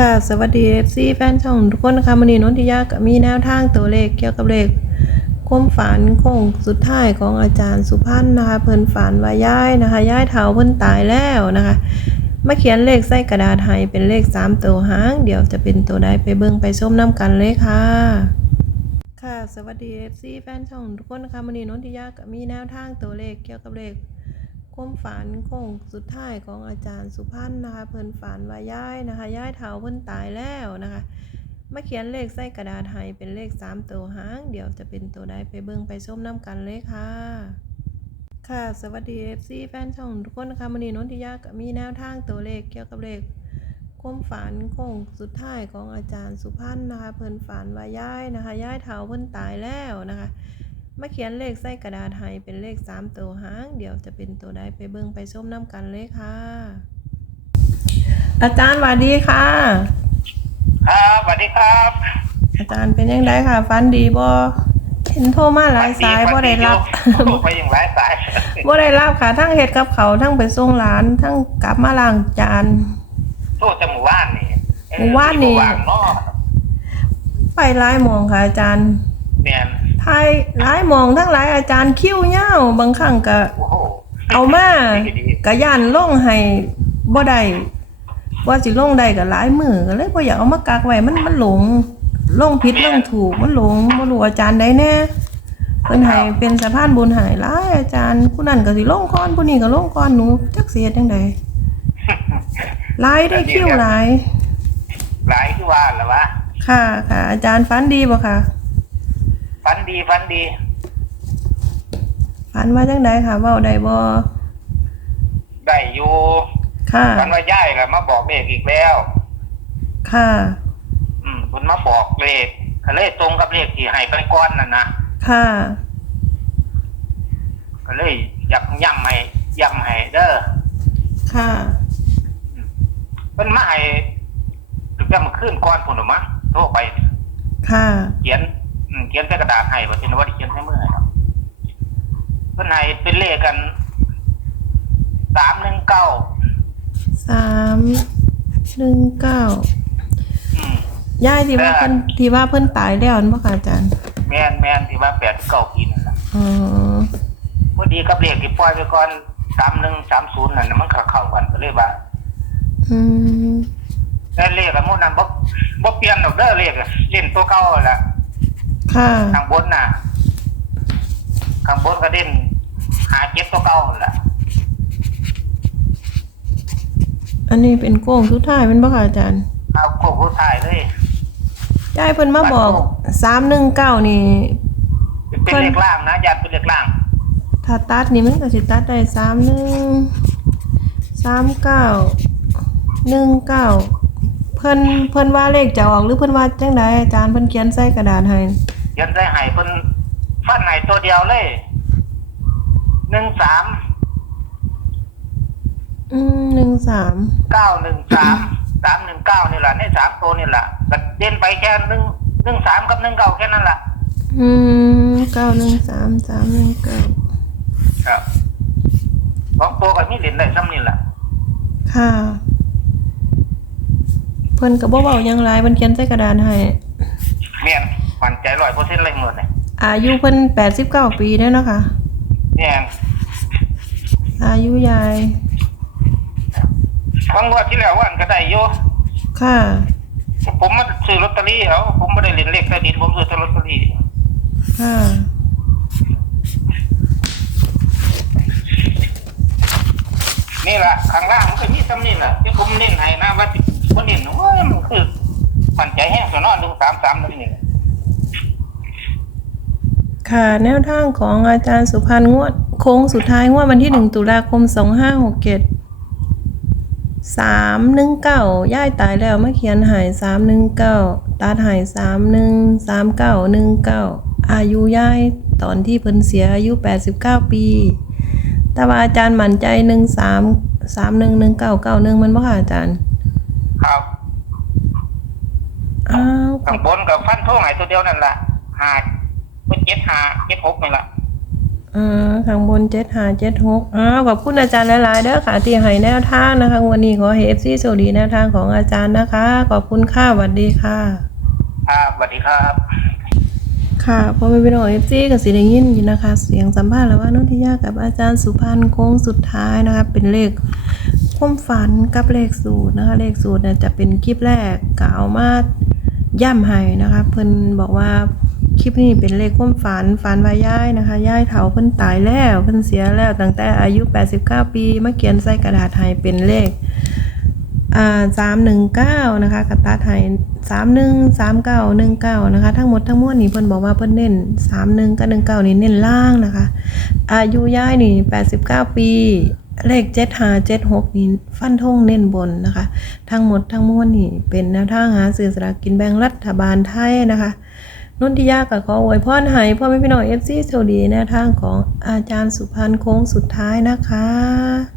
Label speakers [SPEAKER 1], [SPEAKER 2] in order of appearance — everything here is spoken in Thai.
[SPEAKER 1] ค่ะ สวัสดี FC แฟนช่องทุกคนนะคะวันนี้นนทิยาก็มีแนวทางตัวเลขเกี่ยวกับเลขความฝันของสุดท้ายของอาจารย์สุพันธ์นะคะเพิ่นฝันว่าย้ายนะคะย้ายเฒ่าเพิ่นตายแล้วนะคะมาเขียนเลขใส่กระดาษให้เป็นเลข3ตัวหาง เดี๋ยวจะเป็นตัวใดไปเบิ่งไปชมน้ำกันเลยค่ะค่ะ สวัสดี FC แฟนช่องทุกคนนะคะวันนี้นนทิยาก็มีแนวทางตัวเลขเกี่ยวกับเลข ความฝันของสุดท้ายของอาจารย์สุพันธ์นะคะ เพิ่นฝันว่าย้ายนะคะย้ายเฒ่าเพิ่นตายแล้วนะคะมาเขียนเลขใส่กระดาษให้เป็นเลข 3 ตัวหาง เดี๋ยวจะเป็นตัวใดไปเบิ่งไปชมน้ำกันเลยค่ะ ค่ะ สวัสดี FC แฟนช่องทุกคนนะคะวันนี้นนทิยาก็มีแนวทางตัวเลขเกี่ยวกับเลขความฝันของสุดท้ายของอาจารย์สุพันธ์นะคะ เพิ่นฝันว่าย้ายนะคะย้ายเฒ่าเพิ่นตายแล้วนะคะ มาเขียนเลขใส่กระดาษให้เป็นเลข3ตัวหางเดี๋ยวจะเป็นตัวใดไปเบิ่งไปชมน้ำกันเลยค่ะ อาจารย์สวัสดีค่ะ
[SPEAKER 2] ครับสวัสดีครับ
[SPEAKER 1] อาจารย์เป็นยังไงค่ะฟันดีบ่เห็นโทรมาหลายสายบ่ได้รับ
[SPEAKER 2] ผมไปยังหลายสาย
[SPEAKER 1] บ่ได้รับค่ะทั้งเฮ็ดกับเขาวทั้งไปส่งหลานทั้งกลับมาล้างจาน
[SPEAKER 2] โทษจะหมู่บ้านนี่
[SPEAKER 1] หมู่บ้านนี่
[SPEAKER 2] หมู่บ้านเนาะ
[SPEAKER 1] ไปหลายหมองค่ะอาจารย์
[SPEAKER 2] แม่น
[SPEAKER 1] ทายหลายหมองทั้งหลายอาจารย์คิ้วยาวบางครั้งก็
[SPEAKER 2] โอ้โห
[SPEAKER 1] เอามา
[SPEAKER 2] ดี
[SPEAKER 1] ก็ย่านลงให้บ่ได้ว่าสิลงได้ก็หลายมือก็เลยบ่อยากเอามากักไว้มันมันหลงลงผิดลงถูกมันหลงบ่รู้อาจารย์ใดแน่เพิ่นให้เป็นสะพานบุญให้หลายอาจารย์ผู้นั้นก็สิลงก่อนผู้นี้ก็ลงก่อนหนูจักสิเฮ็ดจังไดหลายได้คิวหลาย
[SPEAKER 2] หลายที่ว่าเหรอวะ
[SPEAKER 1] ค่ะค่ะอาจารย์ฝันดีบ่ค่ะ
[SPEAKER 2] ฟันดีฟันดี
[SPEAKER 1] ฝันว่าจังไดค่ะเว้าได้บ่
[SPEAKER 2] ได้อยู่
[SPEAKER 1] ค่ะ
[SPEAKER 2] ฟันว่าย่ายแล้วมาบอกเลขอีกแล้ว
[SPEAKER 1] ค่ะ
[SPEAKER 2] อืมคุณมาบอกเลขก็เลยตรงกับเลขที่ให้ไปก้อนนั่นนะ
[SPEAKER 1] ค่ะ
[SPEAKER 2] ก็เลยอยากย้ำให้ย้ำให้เด้อ
[SPEAKER 1] ค่ะ
[SPEAKER 2] เพิ่นมาให้ถึงจะมาขึ้นก้อนพุ่นหรือมั้งโทรไป
[SPEAKER 1] ค่ะ
[SPEAKER 2] เขียนอืม เขียนใส่กระดาษให้ว่าสินว่าได้เขียนใส่มือให้ครับเพิ่นให้เป็นเลขกันสามหนึ่งเก้า
[SPEAKER 1] สามหนึ่งเก้า
[SPEAKER 2] อืม
[SPEAKER 1] ย่ายที่ว่า
[SPEAKER 2] แต่
[SPEAKER 1] เพิ่นที่ว่าเพิ่นตายแล้วนั่นบ่ค่ะอาจารย์
[SPEAKER 2] แม่นแม่นที่ว่าแปดเก้ากินน่ะ
[SPEAKER 1] อ๋อ
[SPEAKER 2] พอดีกับเลขที่ปล่อยไปก่อนสามหนึ่งสามศูนย์นั่นน่ะมันเข้าเข้ากันก็เลยว่า
[SPEAKER 1] อืม
[SPEAKER 2] แต่เลขอะหมู่นั้นบ่บ่เปลี่ยนดอกเด้อเลขอะเล่นตัวเก่าแหละ
[SPEAKER 1] ค่ะ
[SPEAKER 2] ข้างบนน่ะ ข้างบนก็เด่น หาเจ็ดตัวเก่านั่นแหละ
[SPEAKER 1] อันนี้เป็นโค้งสุดท้ายแมันบ่ค่ะอาจารย์
[SPEAKER 2] เอาโค้งผู้ชายเลย
[SPEAKER 1] ย่ายเพิ่นมาบอกสามหนึ่งเก้านี่
[SPEAKER 2] เป็นเลขล่างนะยันเป็นเลขล่าง
[SPEAKER 1] ถ้าตัดนี่มันก็สิตัดได้สามหนึ่งสามเก้าหนึ่งเก้าเพิ่นเพิ่นว่าเลขจะออกหรือเพิ่นว่าจังใดอาจารย์เพิ่นเขียนใส่กระดาษให้
[SPEAKER 2] ยันได้ให้เพิ่นฟันให้ตัวเดียวเลยหนึ่งสาม
[SPEAKER 1] อืมหนึ่งสาม
[SPEAKER 2] เก้าหนึ่งสามสามหนึ่งเก้านี่แหละในสามตัวนี่แหละก็เด่นไปแค่หนึ่งหนึ่งสามกับหนึ่งเก้าแค่นั้นแหละ
[SPEAKER 1] อืมเก้าหนึ่งสามสามหนึ่งเก้า
[SPEAKER 2] ครับสองตัวกับมีเหรียญได้ซ้ำนี่แหละ
[SPEAKER 1] ค่ะ เพิ่นก็บ่เว้าหยังหลายเพิ่นเขียนใส่กระดานให้
[SPEAKER 2] เมียน มั่นใจร้อยเปอร์เซ็นต์เลยหมดเลย
[SPEAKER 1] อายุเพิ่น89ปีแล้วเนาะค่ะ
[SPEAKER 2] เนี่ย
[SPEAKER 1] อายุยาย
[SPEAKER 2] บางงวันที่แล้ววันก็ได้โย
[SPEAKER 1] ค่ะ
[SPEAKER 2] ผมมาซื้อลอตเตอรี่เอาผมไม่ได้เล่นเลขใต้ดินผมซื้อแต่ลอตเตอรี่
[SPEAKER 1] ค่ะ
[SPEAKER 2] นี่แหละข้างล่างมันก็มีซ้ำนี่แหละที่ผมเน้นให้นะว่าผมเน้นว่ามันคือมั่นใจแห้งส่วนนอนหนึ่งสามสามนั่นนี่
[SPEAKER 1] ค่ะแนวทางของอาจารย์สุพันธ์งวดโค้งสุดท้ายงวดวันที่ 1 ตุลาคม 2567 319ย่ายตายแล้วมาเขียนหาย 319ตัดหาย 31 3919 อายุย่ายตอนที่เพิ่นเสียอายุ 89 ปี แต่ว่าอาจารย์มั่นใจ 13 311991 มันบ่ค่ะอาจารย์
[SPEAKER 2] ครับ
[SPEAKER 1] อ้าว
[SPEAKER 2] ข้างบนกับฟันโท่งไหนตัวเดียวนั่นแหละหา เป็นเจ็ดหาเจ็ดหกนี่แหละ
[SPEAKER 1] ออ่าข้างบนเจ็ดหาเจ็ดหกอ้าวขอบคุณอาจารย์หลายๆเด้อค่ะที่ให้แนวทางนะคะวันนี้ขอให้เอฟซีโชคดีแนวทางของอาจารย์นะคะ ขอบคุณค่ะสวัสดีค่ะ
[SPEAKER 2] ครับสวัสดีครับ
[SPEAKER 1] ค่ะพอไม่เป็นหน่อยเอฟซีกับสีได้ยินอยู่นะคะ เสียงสัมภาษณ์แล้วว่านุ่นทิยากับอาจารย์สุพันธ์โค้งสุดท้ายนะคะ เป็นเลขความฝันกับเลขสูตรนะคะ เลขสูตรเนี่ยจะเป็นคลิปแรกกล่าวมาย่ำให้นะคะ เพิ่นบอกว่า คลิปนี้เป็นเลขความฝันฝันว่าย่ายนะคะย่ายเฒ่าเพิ่นตายแล้วเพิ่นเสียแล้วตั้งแต่อายุ 89 ปีมาเขียนใส่กระดาษให้เป็นเลขอ่าสามหนึ่งเก้านะคะกระตาไทยสามหนึ่งสามเก้าหนึ่งเก้านะคะทั้งหมดทั้งมวลนี่เพิ่นบอกว่าเพิ่นเน้นสามหนึ่งกับหนึ่งเก้านี่เน้นล่างนะคะ อายุย่ายนี่แปดสิบเก้าปีเลขเจ็ดหาเจ็ดหกนี่ฟันธงเน้นบนนะคะ ทั้งหมดทั้งมวลนี่เป็นแนวทางหาสื่อสลากกินแบ่งรัฐบาลไทยนะคะ นนทิยากับขออวยพรให้พ่อแม่พี่น้องเอฟซีสวัสดีแนวทางของอาจารย์สุพันธ์โค้งสุดท้ายนะคะ